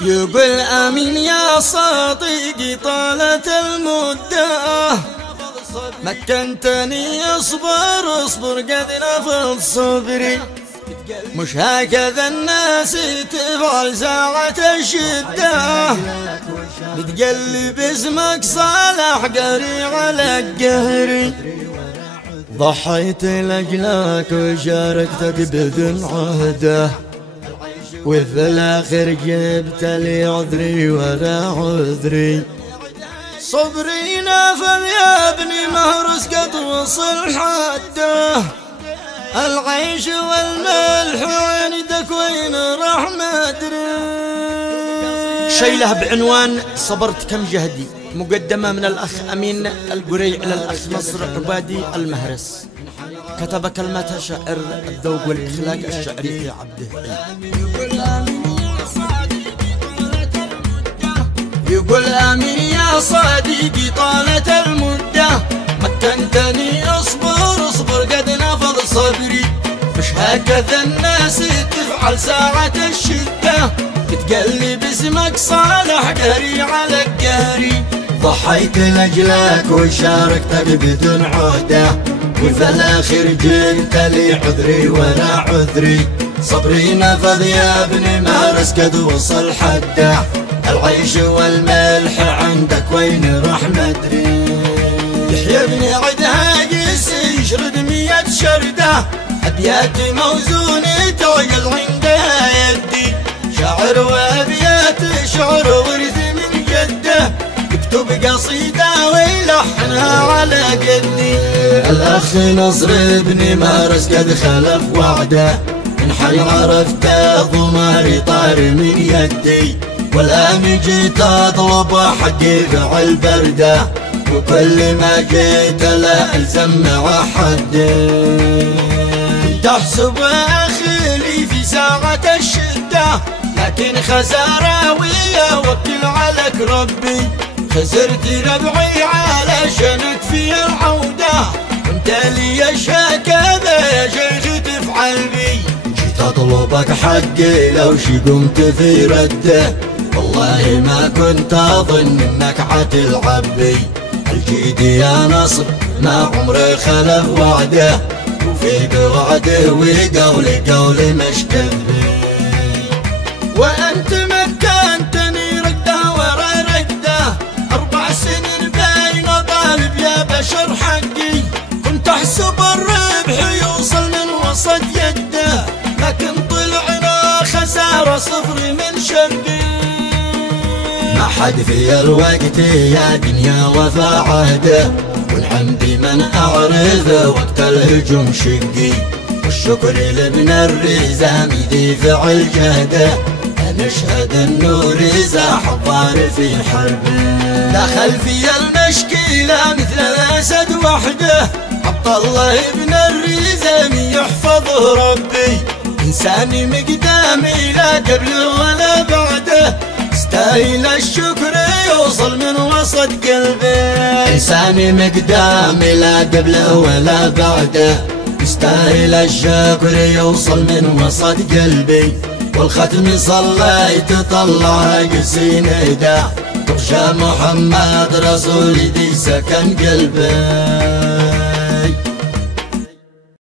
يقول آمين يا صديقي طالت المدة، مكنتني اصبر اصبر قد نفض صبري، مش هكذا الناس تفعل ساعة الشدة، بتقلب اسمك صالح قهري على قهري، ضحيت لأجلك وشاركتك بدون عهده، وفي الآخر جبت لي عذري ولا عذري، صبري نافذ يا ابني مهرس قد وصل حده، العيش والملح عندك وين راح ما ادري. شيله بعنوان صبرت كم جهدي، مقدمة من الأخ أمين القريع إلى الأخ نصر عبادي المهرس، كتب كلمة شاعر الذوق والإخلاق الشعري عبده. يقول آمين يا صديقي طالت المدة، مكنتني اصبر اصبر قد نفض صبري، مش هكذا الناس تفعل ساعة الشدة، بتقلب اسمك صالح قهري على قهري، ضحيت لأجلك وشاركتك بدون عهده، وفي الآخر جبت لي عذري ولا عذري، صبري نفذ يا ابني مهرس قد وصل حده، العيش والملح عندك وين راح مدري. يحيى ابن عدها قيس يشرد 100 شردة، أبيات موزونة تعقل عندها يدي، شاعر وأبيات شعر ورث من جده، يكتب قصيدة ويلحنها على قدي. الأخ نصر ابن مهرس قد خلف وعده، من حي عرفته ضماري طار من يدي، والآن جيت أطلب حقي في البردة، وكل ما جيت لا ألزم مع حد. تحسب أخي لي في ساعة الشدة، لكن خسارة ويا وكل عليك ربي، خسرت ربعي علشانك في العودة، وانت لي هكذا يا شيخ تفعل بي، جيت أطلبك حقي لو شي قمت في رده، والله ما كنت أظن إنك عتلعب بي، الجيد يا نصر ما عمري خلف وعده، وفي بوعده وقولي قولي مش كذبي، وأنت مكنتني رقده ورا رقده، 4 سنين بين طالب يا بشر حقي، كنت أحسب الربح يوصل من وسط يده، لكن طلعنا خسارة 0 من شرقي، ما حد في الوقت يا دنيا وفى عهده، ونعم بمن أعرفه وقت الهجوم شقي، والشكر لابن الرزام ذي فعل جهده، نشهد انه رزا حضار في حربه، دخل في المشكلة مثل الأسد وحده، عبد الله ابن الرزام يحفظه ربي، إنسان مقدامي لا قبله ولا بعده، يستاهل الشكر يوصل من وسط قلبي، إنسان مقدامي لا قبله ولا بعده، يستاهل الشكر يوصل من وسط قلبي، والختم صليت طلع قسين هدا، تخشى محمد رسول ذي سكن قلبي.